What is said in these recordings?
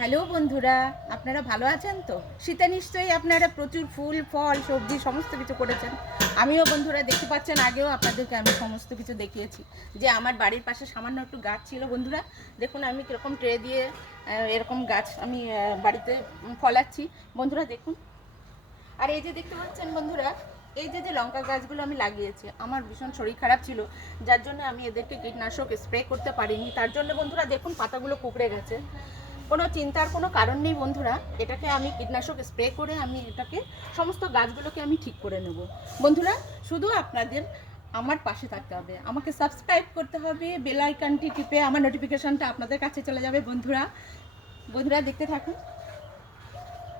Hello বন্ধুরা, আপনারা ভালো আছেন তো? শীতে নিশ্চয়ই আপনারা প্রচুর ফুল, ফল, সবজি, সমস্ত কিছু করেছেন। আমিও বন্ধুরা দেখতে পাচ্ছেন, আগেও আপনাদেরকে আমি সমস্ত কিছু দেখিয়েছি। যে আমার বাড়ির পাশে সামান্য একটু গাছ ছিল বন্ধুরা, দেখুন আমি কীরকম ট্রে দিয়ে এরকম গাছ আমি বাড়িতে ফলাচ্ছি। বন্ধুরা দেখুন। আর এই যে দেখতে পাচ্ছেন বন্ধুরা, এই যে যে লঙ্কা গাছগুলো আমি লাগিয়েছি, আমার ভীষণ শরীর খারাপ ছিল। যার জন্য আমি এদেরকে কীটনাশক স্প্রে করতে পারিনি। তার জন্য বন্ধুরা দেখুন পাতাগুলো কুকড়ে গেছে। কোনো চিন্তার কোনো কারণ নেই বন্ধুরা। এটাকে আমি কীটনাশক স্প্রে করে আমি এটাকে সমস্ত গাছগুলোকে আমি ঠিক করে নেব। বন্ধুরা, শুধু আপনাদের আমার পাশে থাকতে হবে। আমাকে সাবস্ক্রাইব করতে হবে বেল আইকনটি টিপে আমার নোটিফিকেশনটা আপনাদের কাছে চলে যাবে বন্ধুরা। বন্ধুরা, দেখতে থাকুন।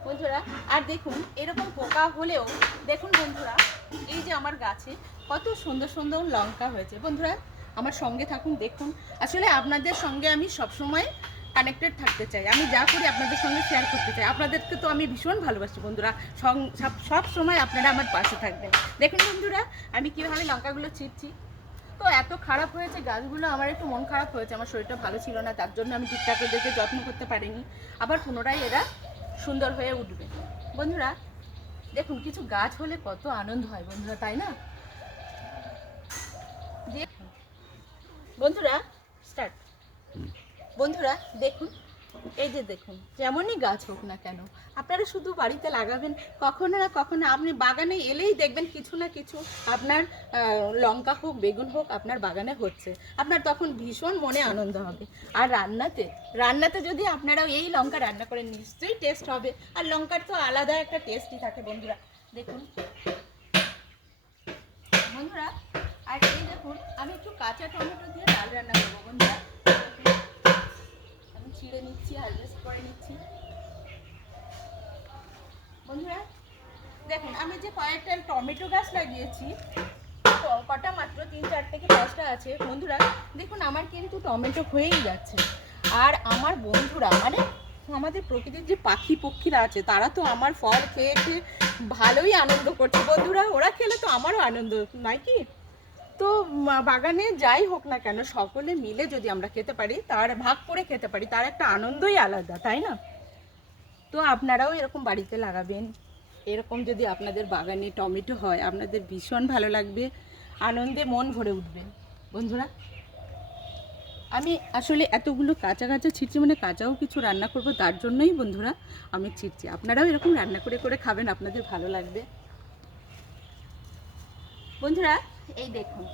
বন্ধুরা, আর দেখুন, এরকম পোকা হলেও, দেখুন বন্ধুরা, এই যে আমার গাছে কত সুন্দর সুন্দর লঙ্কা হয়েছে। বন্ধুরা, আমার সঙ্গে থাকুন, দেখুন। আসলে আপনাদের সঙ্গে আমি সবসময় কানেক্টেড থাকতে চাই। আমি যা করি আপনাদের সঙ্গে শেয়ার করতে চাই। আপনাদেরকে তো আমি ভীষণ ভালোবাসি বন্ধুরা। সব- সব সময় আপনারা আমার পাশে থাকবেন। দেখুন বন্ধুরা, আমি কীভাবে লঙ্কাগুলো ছিটছি। তো এত খারাপ হয়েছে, গাছগুলো আমার একটু মন খারাপ হয়েছে। আমার শরীরটা ভালো ছিল না, তার জন্য আমি ঠিকঠাক ওদেরকে যত্ন করতে পারিনি। আবার পুনরায় এরা সুন্দর হয়ে উঠবে। বন্ধুরা, দেখুন, কিছু গাছ হলে কত আনন্দ হয় বন্ধুরা, তাই না? বন্ধুরা স্টার্ট বন্ধুরা, দেখুন, এই যে দেখুন, যেমনই গাছ হোক না কেন, আপনারা শুধু বাড়িতে লাগাবেন, কখনো না কখনো আপনি বাগানে এলেই দেখবেন কিছু না কিছু আপনার লঙ্কা হোক, বেগুন হোক আপনার বাগানে হচ্ছে। আপনার তখন ভীষণ মনে আনন্দ হবে। আর রান্নাতে রান্নাতে যদি আপনারাও এই লঙ্কা রান্না করেন নিশ্চয়ই টেস্ট হবে। আর লঙ্কার তো আলাদা একটা টেস্টই থাকে বন্ধুরা। দেখুন। বন্ধুরা, আর এই দেখুন, আমি একটু কাঁচা টমেটো দিয়ে ডাল রান্না করব বন্ধুরা। ছিঁড়ে নিচ্ছি হারভেস্ট করে নিচ্ছি। বন্ধুরা, দেখুন, আমি যে কয়েকটা টমেটো গাছ লাগিয়েছি কটা মাত্র, তিন, চার থেকে পাঁচটা আছে। বন্ধুরা, দেখুন, আমার কিন্তু টমেটো হয়েই যাচ্ছে। আর আমার বন্ধুরা মানে আমাদের প্রকৃতির যে পাখি পক্ষীরা আছে, তারা তো আমার ফল খেয়ে খেয়ে ভালোই আনন্দ করছে। বন্ধুরা, ওরা খেলে তো আমারও আনন্দ, নয় কি? তো বাগানে যাই হোক না কেন, সকলে মিলে যদি আমরা খেতে পারি, তার ভাগ করে খেতে পারি, তার একটা আনন্দই আলাদা, তাই না? তো আপনারাও এরকম বাড়িতে লাগাবেন। এরকম যদি আপনাদের বাগানে টমেটো হয়, আপনাদের ভীষণ ভালো লাগবে, আনন্দে মন ভরে উঠবে। বন্ধুরা, আমি আসলে এতগুলো কাঁচা কাঁচা ছিটছি মানে কাঁচাও কিছু রান্না করব, তার জন্যই বন্ধুরা আমি ছিটছি আপনারাও এরকম রান্না করে করে খাবেন, আপনাদের ভালো লাগবে। বন্ধুরা এই দেখুন।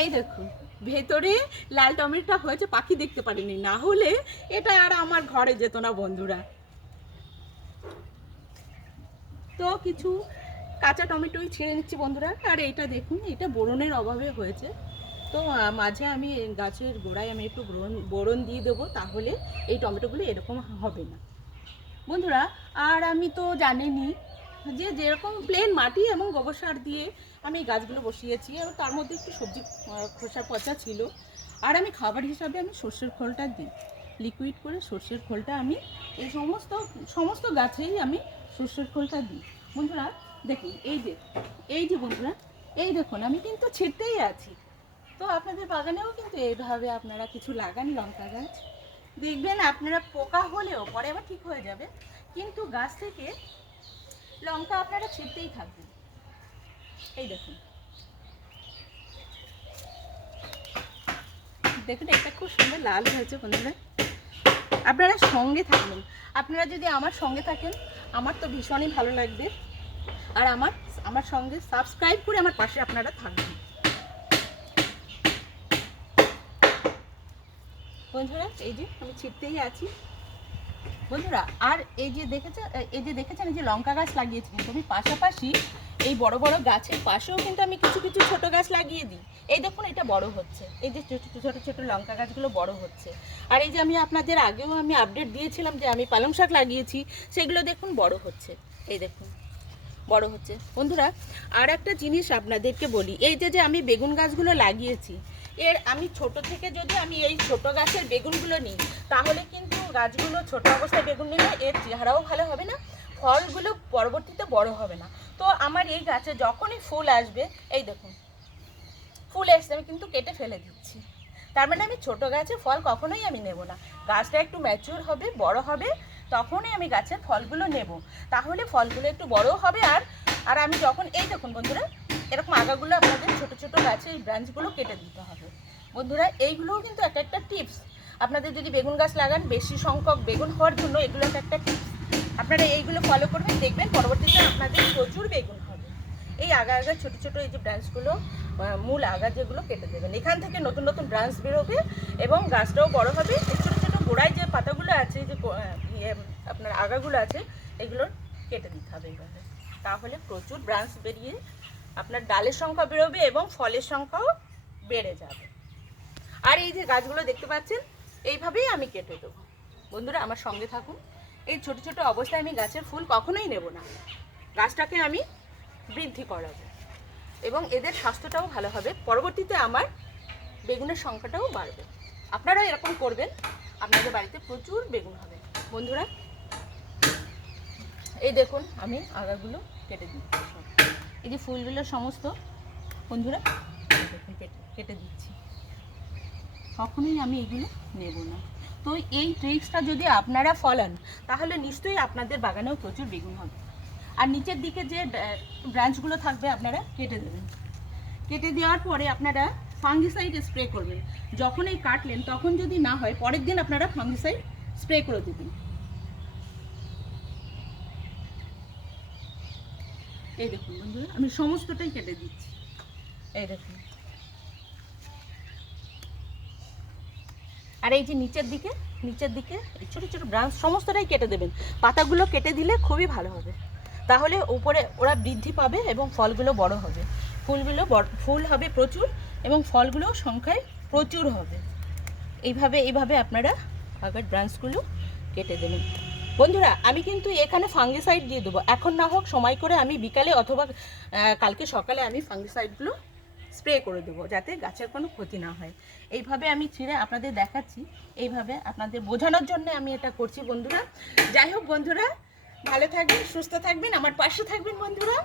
এই দেখুন, ভেতরে লাল টমেটোটা হয়েছে, পাখি দেখতে পারিনি। না হলে এটা আর আমার ঘরে যেত না বন্ধুরা। তো কিছু কাঁচা টমেটোই ছেড়ে নিচ্ছি বন্ধুরা। আর এইটা দেখুন, এটা বোরনের অভাবে হয়েছে। তো মাঝে আমি গাছের গোড়ায় আমি একটু বোরন বোরন দিয়ে দেবো, তাহলে এই টমেটোগুলো এরকম হবে না। বন্ধুরা, আর আমি তো জানিনি যে যেরকম প্লেন মাটি এবং গোবর সার দিয়ে আমি এই গাছগুলো বসিয়েছি এবং তার মধ্যে একটু সবজি খোসা পচা ছিল। আর আমি খাবার হিসাবে আমি সর্ষের খোলটা দিই। লিকুইড করে সর্ষের খোলটা আমি এই সমস্ত সমস্ত গাছেই আমি সর্ষের খোলটা দিই। বন্ধুরা, দেখুন, এই যে এই যে বন্ধুরা, এই দেখুন, আমি কিন্তু ছিটতেই আছি। তো আপনাদের বাগানেও কিন্তু এইভাবে আপনারা কিছু লাগান, লঙ্কা গাছ। দেখবেন আপনারা পোকা হলেও, পরে আবার ঠিক হয়ে যাবে। কিন্তু গাছ থেকে লঙ্কা আপনারা ছিটতেই থাকবেন। এই দেখুন। দেখুন, এটা খুব সুন্দর লাল হয়েছে বন্ধুরা। আপনারা সঙ্গে থাকবেন। আপনারা যদি আমার সঙ্গে থাকেন, আমার তো ভীষণই ভালো লাগবে। আর আমার আমার সঙ্গে সাবস্ক্রাইব করে আমার পাশে আপনারা থাকবেন। বন্ধুরা, এই যে আমি ছিটতেই আছি। বন্ধুরা, আর এই যে দেখেছেন এই যে দেখেছেন, এই যে লঙ্কা গাছ লাগিয়েছি, কিন্তু আমি পাশাপাশি এই বড় বড় গাছের পাশেও কিন্তু আমি কিছু কিছু ছোট গাছ লাগিয়ে দিই। এই দেখুন, এটা বড় হচ্ছে। এই যে ছোট ছোট ছোট লঙ্কা গাছগুলো বড় হচ্ছে। আর এই যে আমি আপনাদের আগেও আমি আপডেট দিয়েছিলাম যে আমি পালং শাক লাগিয়েছি, সেগুলো দেখুন বড় হচ্ছে। এই দেখুন, বড় হচ্ছে। বন্ধুরা, আর একটা জিনিস আপনাদেরকে বলি, এই যে যে আমি বেগুন গাছগুলো লাগিয়েছি এর আমি ছোট থেকে যদি আমি এই ছোট গাছের বেগুনগুলো নিই, তাহলে কিন্তু গাছগুলো ছোট অবস্থায় বেগুন নিলে এর চেহারাও ভালো হবে না, ফলগুলো পরবর্তীতে বড় হবে না। তো আমার এই গাছে যখনই ফুল আসবে, এই দেখুন, ফুল এসছে, আমি কিন্তু কেটে ফেলে দিচ্ছি। তার মানে আমি ছোট গাছে ফল কখনোই আমি নেব না। গাছটা একটু ম্যাচিওর হবে, বড় হবে, তখনই আমি গাছের ফলগুলো নেব। তাহলে ফলগুলো একটু বড় হবে আর আর আমি যখন, এই দেখুন বন্ধুরা এরকম আগাগুলো আপনাদের ছোট ছোট গাছে এই ব্রাঞ্চগুলো কেটে দিতে হবে। বন্ধুরা, এইগুলোও কিন্তু একটা একটা টিপস আপনাদের যদি বেগুন গাছ লাগান, বেশি সংখ্যক বেগুন হওয়ার জন্য এগুলো একটা একটা টিপস আপনারা এইগুলো ফলো করবেন, দেখবেন পরবর্তীতে আপনাদের প্রচুর বেগুন হবে। এই আগা আগা ছোটো ছোটো এই যে ব্রাঞ্চগুলো মূল আগা যেগুলো কেটে দেবেন। এখান থেকে নতুন নতুন ব্রাঞ্চ বেরোবে এবং গাছটাও বড় হবে। ছোটো ছোটো গোড়ায় যে পাতাগুলো আছে যে ইয়ে আপনার আগাগুলো আছে, এগুলো কেটে দিতে হবে এইভাবে তাহলে প্রচুর ব্রাঞ্চ বেরিয়ে আপনার ডালের সংখ্যা বেরোবে এবং ফলের সংখ্যাও বেড়ে যাবে। আর এই যে গাছগুলো দেখতে পাচ্ছেন, এইভাবেই আমি কেটে দেবো। বন্ধুরা, আমার সঙ্গে থাকুন। এই ছোট ছোট অবস্থায় আমি গাছের ফুল কখনোই নেব না। গাছটাকে আমি বৃদ্ধি করাবো এবং এদের স্বাস্থ্যটাও ভালো হবে। পরবর্তীতে আমার বেগুনের সংখ্যাটাও বাড়বে। আপনারাও এরকম করবেন। আপনাদের বাড়িতে প্রচুর বেগুন হবে। বন্ধুরা, এই দেখুন, আমি আগাগুলো কেটে দিচ্ছি। এই যে ফুলগুলো সমস্ত, বন্ধুরা কেটে দিচ্ছি। কখনোই আমি এগুলো নেব না। তো এই ট্রিক্সটা যদি আপনারা ফলান, তাহলে নিশ্চয়ই আপনাদের বাগানেও প্রচুর বেগুন হবে। আর নিচের দিকে যে ব্রাঞ্চগুলো থাকবে, আপনারা কেটে দেবেন। কেটে দেওয়ার পরে আপনারা ফাঙ্গিসাইড স্প্রে করবেন। যখন এই কাটলেন, তখন যদি না হয়, পরের দিন আপনারা ফাঙ্গিসাইড স্প্রে করে দেবেন। এই দেখুন বন্ধুরা আমি সমস্তটাই কেটে দিচ্ছি। এই দেখুন। আর এই যে নিচের দিকে নিচের দিকে এই ছোটো ছোটো ব্রাঞ্চ সমস্তটাই কেটে দেবেন। পাতাগুলো কেটে দিলে খুবই ভালো হবে। তাহলে উপরে ওরা বৃদ্ধি পাবে এবং ফলগুলো বড় হবে। ফুলগুলো বড় ফুল হবে প্রচুর এবং ফলগুলো সংখ্যায় প্রচুর হবে। এইভাবে এইভাবে আপনারা আগার ব্রাঞ্চগুলো কেটে দেবেন। বন্ধুরা, আমি কিন্তু এখানে ফাঙ্গিসাইড দিয়ে দেবো। এখন না হোক, সময় করে আমি বিকালে অথবা কালকে সকালে আমি ফাঙ্গিসাইডগুলো স্প্রে করে দেবো, যাতে গাছের কোনো ক্ষতি না হয়। এইভাবে আমি ছিঁড়ে আপনাদের দেখাচ্ছি। এইভাবে আপনাদের বোঝানোর জন্য আমি এটা করছি বন্ধুরা। যাই হোক বন্ধুরা, ভালো থাকবেন, সুস্থ থাকবেন, আমার পাশে থাকবেন বন্ধুরা।